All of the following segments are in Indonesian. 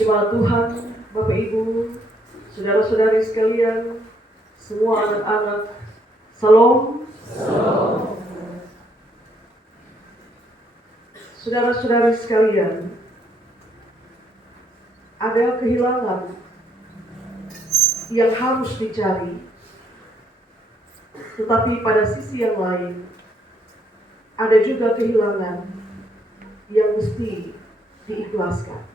Jemaat Tuhan, Bapak Ibu, saudara-saudari sekalian, semua anak-anak, Salam. Saudara-saudari sekalian, ada kehilangan yang harus dicari, tetapi pada sisi yang lain, ada juga kehilangan yang mesti diikhlaskan.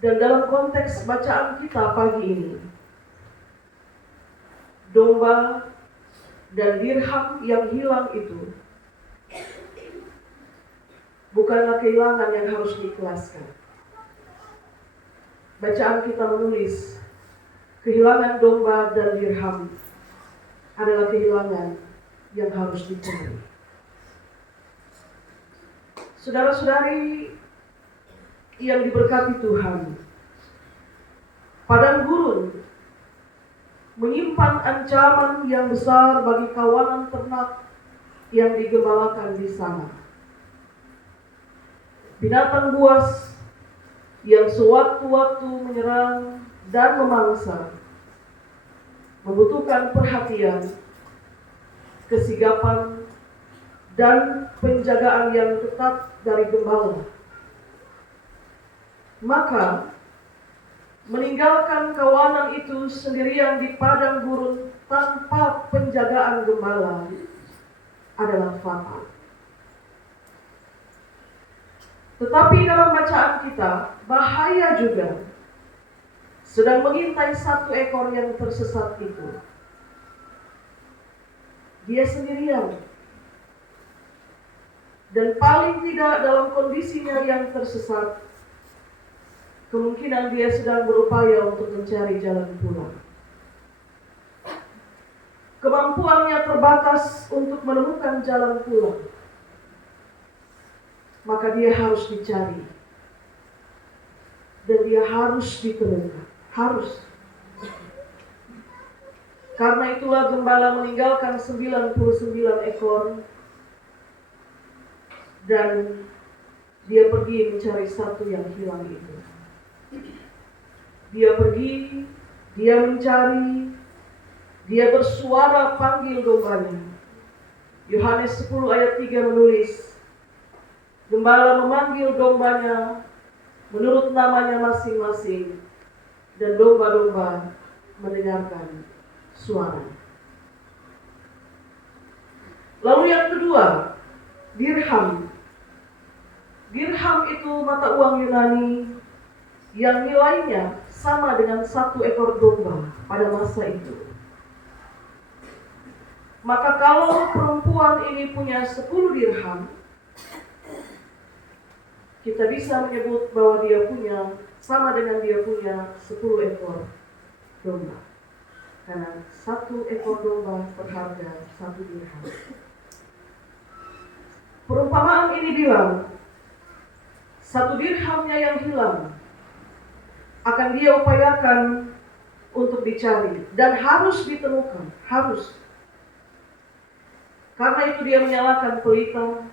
Dan dalam konteks bacaan kita pagi ini, domba dan dirham yang hilang itu bukanlah kehilangan yang harus diikhlaskan. Bacaan kita menulis, kehilangan domba dan dirham adalah kehilangan yang harus dicari. Saudara-saudari yang diberkati Tuhan, padang gurun menyimpan ancaman yang besar bagi kawanan ternak yang digembalakan di sana. Binatang buas yang sewaktu-waktu menyerang dan memangsa membutuhkan perhatian, kesigapan, dan penjagaan yang ketat dari gembala. Maka, meninggalkan kawanan itu sendirian di padang gurun tanpa penjagaan gembala adalah fatal. Tetapi dalam bacaan kita, bahaya juga sedang mengintai satu ekor yang tersesat itu. Dia sendirian, dan paling tidak dalam kondisinya yang tersesat, kemungkinan dia sedang berupaya untuk mencari jalan pulang. Kemampuannya terbatas untuk menemukan jalan pulang. Maka dia harus dicari. Dan dia harus ditemukan. Harus. Karena itulah gembala meninggalkan 99 ekor. Dan dia pergi mencari satu yang hilang itu. Dia pergi, dia mencari, dia bersuara panggil dombanya. Yohanes 10 ayat 3 menulis, gembala memanggil dombanya menurut namanya masing-masing, dan domba-domba mendengarkan suara. Lalu yang kedua, dirham. Dirham itu mata uang Yunani yang nilainya sama dengan satu ekor domba pada masa itu. Maka kalau perempuan ini punya 10 dirham, kita bisa menyebut bahwa dia punya sama dengan dia punya 10 ekor domba. Karena satu ekor domba berharga 1 dirham. Perumpamaan ini bilang, 1 dirhamnya yang hilang akan dia upayakan untuk dicari dan harus ditemukan, harus. Karena itu dia menyalakan pelita,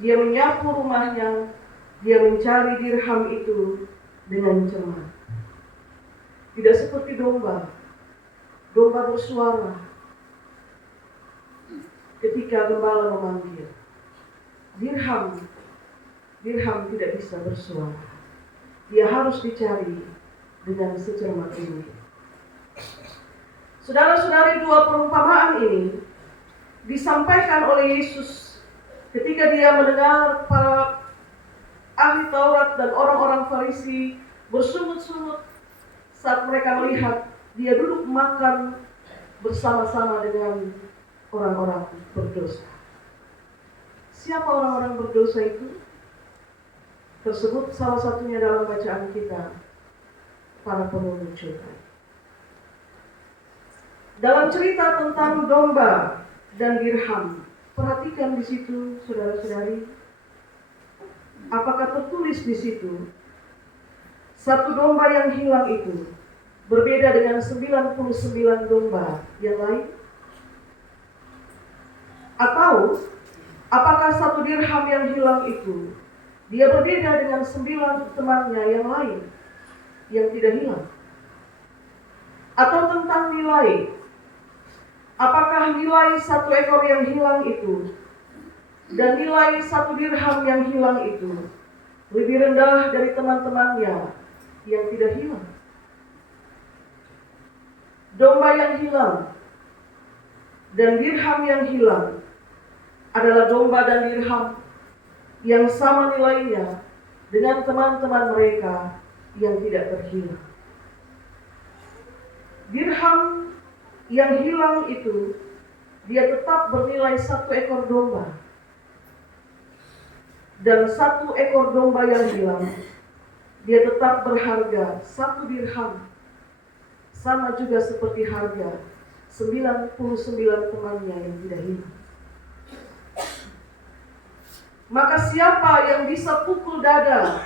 dia menyapu rumahnya, dia mencari dirham itu dengan cermat. Tidak seperti domba. Domba bersuara ketika gembala memanggil. Dirham tidak bisa bersuara. Dia harus dicari dengan secermat ini. Saudara-saudari, dua perumpamaan ini disampaikan oleh Yesus ketika dia mendengar para ahli Taurat dan orang-orang Farisi bersungut-sungut saat mereka melihat dia duduk makan bersama-sama dengan orang-orang berdosa. Siapa orang-orang berdosa itu? Tersebut salah satunya dalam bacaan kita, para pemungut cukai. Dalam cerita tentang domba dan dirham, perhatikan di situ, saudara-saudari, apakah tertulis di situ satu domba yang hilang itu berbeda dengan 99 domba yang lain? Atau apakah satu dirham yang hilang itu Dia berbeda dengan 9 temannya yang lain yang tidak hilang. Atau tentang nilai, apakah nilai 1 ekor yang hilang itu dan nilai 1 dirham yang hilang itu lebih rendah dari teman-temannya yang tidak hilang? Domba yang hilang dan dirham yang hilang adalah domba dan dirham yang sama nilainya dengan teman-teman mereka yang tidak terhilang. Dirham yang hilang itu, dia tetap bernilai 1 ekor domba. Dan 1 ekor domba yang hilang, dia tetap berharga 1 dirham. Sama juga seperti harga 99 temannya yang tidak hilang. Maka siapa yang bisa pukul dada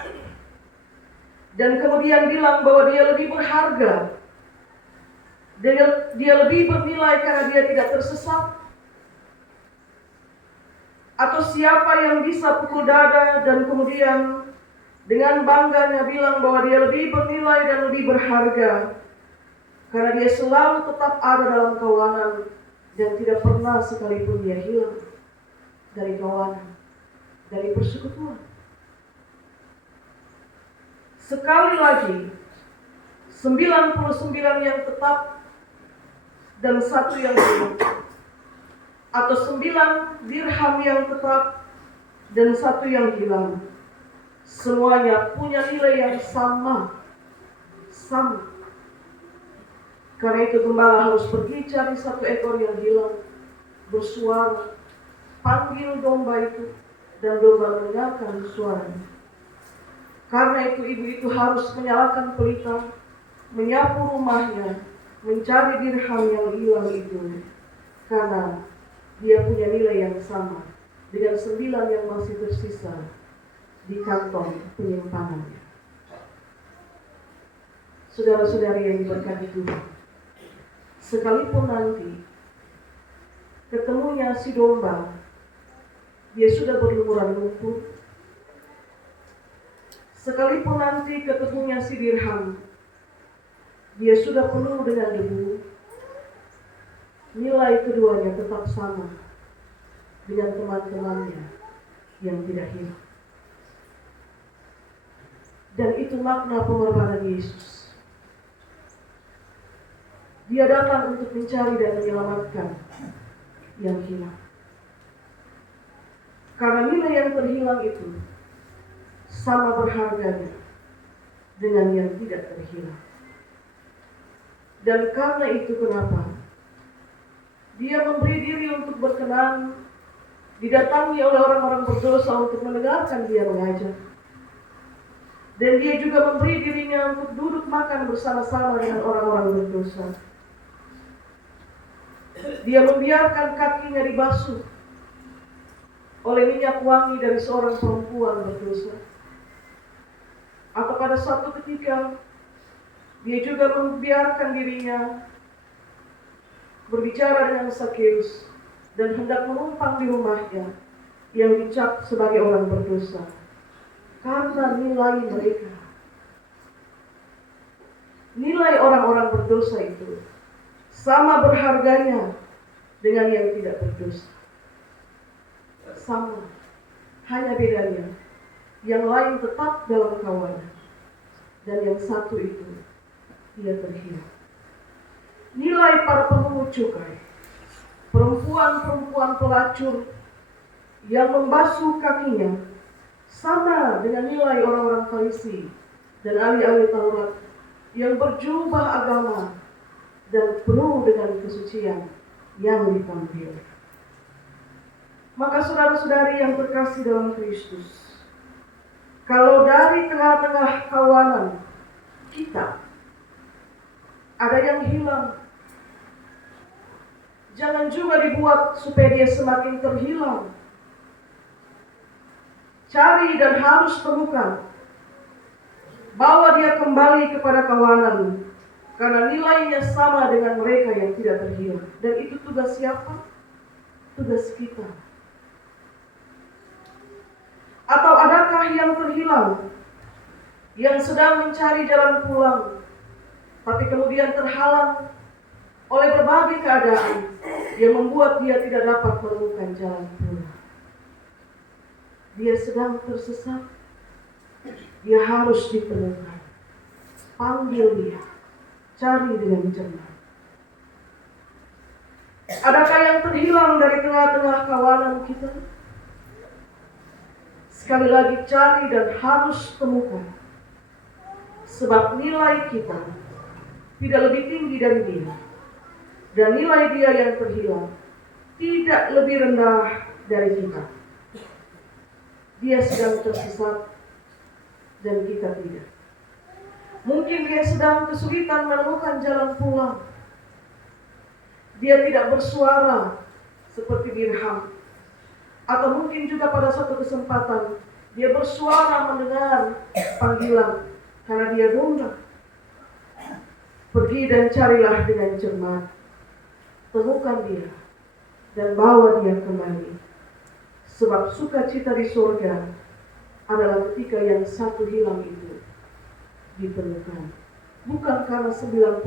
dan kemudian bilang bahwa dia lebih berharga, dia lebih bernilai karena dia tidak tersesat? Atau siapa yang bisa pukul dada dan kemudian dengan bangganya bilang bahwa dia lebih bernilai dan lebih berharga karena dia selalu tetap ada dalam kawanan dan tidak pernah sekalipun dia hilang dari kawanan, dari persekutuan? Sekali lagi, 99 yang tetap dan 1 yang hilang, atau 9 dirham yang tetap dan 1 yang hilang, semuanya punya nilai yang sama. Karena itu gembala harus pergi cari 1 ekor yang hilang, bersuara, panggil domba itu, dan domba mendengarkan suaranya. Karena itu ibu itu harus menyalakan pelita, menyapu rumahnya, mencari dirham yang hilang itu, karena dia punya nilai yang sama dengan 9 yang masih tersisa di kantong penyimpanannya. Saudara-saudari yang diberkati Tuhan, sekalipun nanti ketemunya si domba, dia sudah berlumuran lumpur. Sekalipun nanti ketemunya si dirham, dia sudah penuh dengan debu, nilai keduanya tetap sama dengan teman-temannya yang tidak hilang. Dan itu makna pengorbanan Yesus. Dia datang untuk mencari dan menyelamatkan yang hilang. Karena nilai yang terhilang itu sama berharganya dengan yang tidak terhilang. Dan karena itu kenapa dia memberi diri untuk berkenan, didatangi oleh orang-orang berdosa untuk mendengarkan dia mengajar. Dan dia juga memberi dirinya untuk duduk makan bersama-sama dengan orang-orang berdosa. Dia membiarkan kakinya dibasuh oleh minyak wangi dari seorang perempuan berdosa. Atau pada suatu ketika, dia juga membiarkan dirinya berbicara dengan Sakeus dan hendak menumpang di rumahnya yang dicap sebagai orang berdosa. Karena nilai mereka, nilai orang-orang berdosa itu sama berharganya dengan yang tidak berdosa. Sama, hanya bedanya yang lain tetap dalam kawanan dan yang satu itu ia terhilang. Nilai para pemungut cukai, perempuan-perempuan pelacur yang membasuh kakinya, sama dengan nilai orang-orang Farisi dan ahli-ahli Taurat yang berjubah agama dan penuh dengan kesucian yang dipanggil. Maka saudara-saudari yang terkasih dalam Kristus, kalau dari tengah-tengah kawanan kita ada yang hilang, jangan juga dibuat supaya dia semakin terhilang. Cari dan harus temukan, bawa dia kembali kepada kawanan, karena nilainya sama dengan mereka yang tidak terhilang. Dan itu tugas siapa? Tugas kita. Atau adakah adakah yang terhilang, yang sedang mencari jalan pulang, tapi kemudian terhalang oleh berbagai keadaan yang membuat dia tidak dapat menemukan jalan pulang. Dia sedang tersesat, dia harus ditemukan. Panggil dia, cari dengan cermat. Adakah yang terhilang dari tengah-tengah kawanan kita? Sekali lagi cari dan harus temukan. Sebab nilai kita tidak lebih tinggi dari dia. Dan nilai dia yang terhilang tidak lebih rendah dari kita. Dia sedang tersesat dan kita tidak. Mungkin dia sedang kesulitan menemukan jalan pulang. Dia tidak bersuara seperti dirham. Atau mungkin juga pada suatu kesempatan dia bersuara mendengar panggilan karena dia gundah. Pergi dan carilah dengan cermat. Temukan dia dan bawa dia kembali. Sebab sukacita di surga adalah ketika yang satu hilang itu ditemukan. Bukan karena 99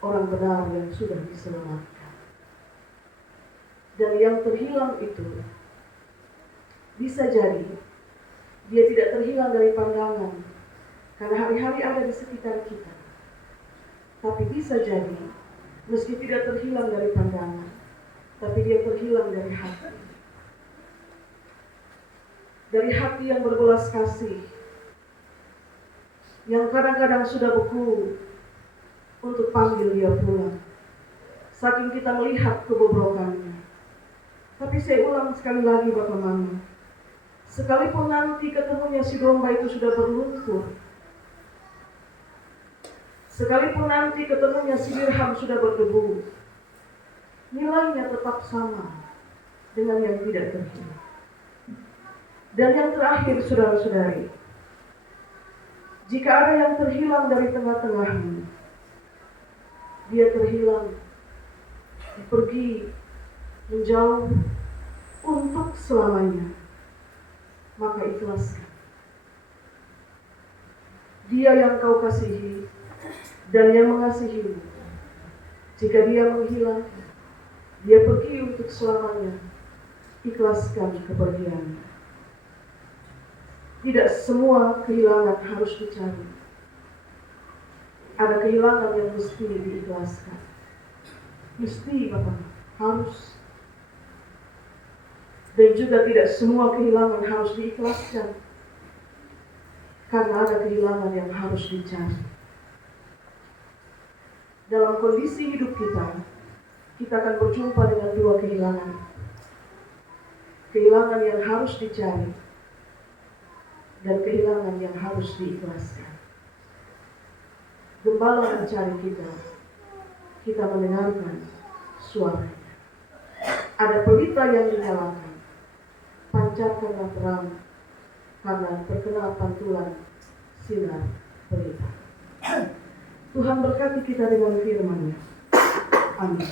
orang benar yang sudah diselamatkan. Dan yang terhilang itu bisa jadi dia tidak terhilang dari pandangan karena hari-hari ada di sekitar kita. Tapi bisa jadi meski tidak terhilang dari pandangan, tapi dia terhilang dari hati. Dari hati yang berbelas kasih, yang kadang-kadang sudah beku untuk panggil dia pulang. Saking kita melihat kebobrokannya. Tapi saya ulang sekali lagi Bapak Mama, sekalipun nanti ketemunya si domba itu sudah berlumpur, sekalipun nanti ketemunya si dirham sudah berdebu, nilainya tetap sama dengan yang tidak terhilang. Dan yang terakhir, saudara-saudari, jika ada yang terhilang dari tengah-tengahmu, dia terhilang, pergi menjauh untuk selamanya, maka ikhlaskan. Dia yang kau kasihi dan yang mengasihimu, jika dia menghilang, dia pergi untuk selamanya, ikhlaskan kepergiannya. Tidak semua kehilangan harus dicari. Ada kehilangan yang mesti diikhlaskan. Mesti Bapak, harus. Dan juga tidak semua kehilangan harus diikhlaskan. Karena ada kehilangan yang harus dicari. Dalam kondisi hidup kita akan berjumpa dengan dua kehilangan. Kehilangan yang harus dicari dan kehilangan yang harus diikhlaskan. Gembala mencari kita mendengarkan suaranya. Ada pelita yang dinyalakan, pancarkanlah terang, karena terkena pantulan sinar pelita. Tuhan berkati kita dengan firman-Nya. Amin.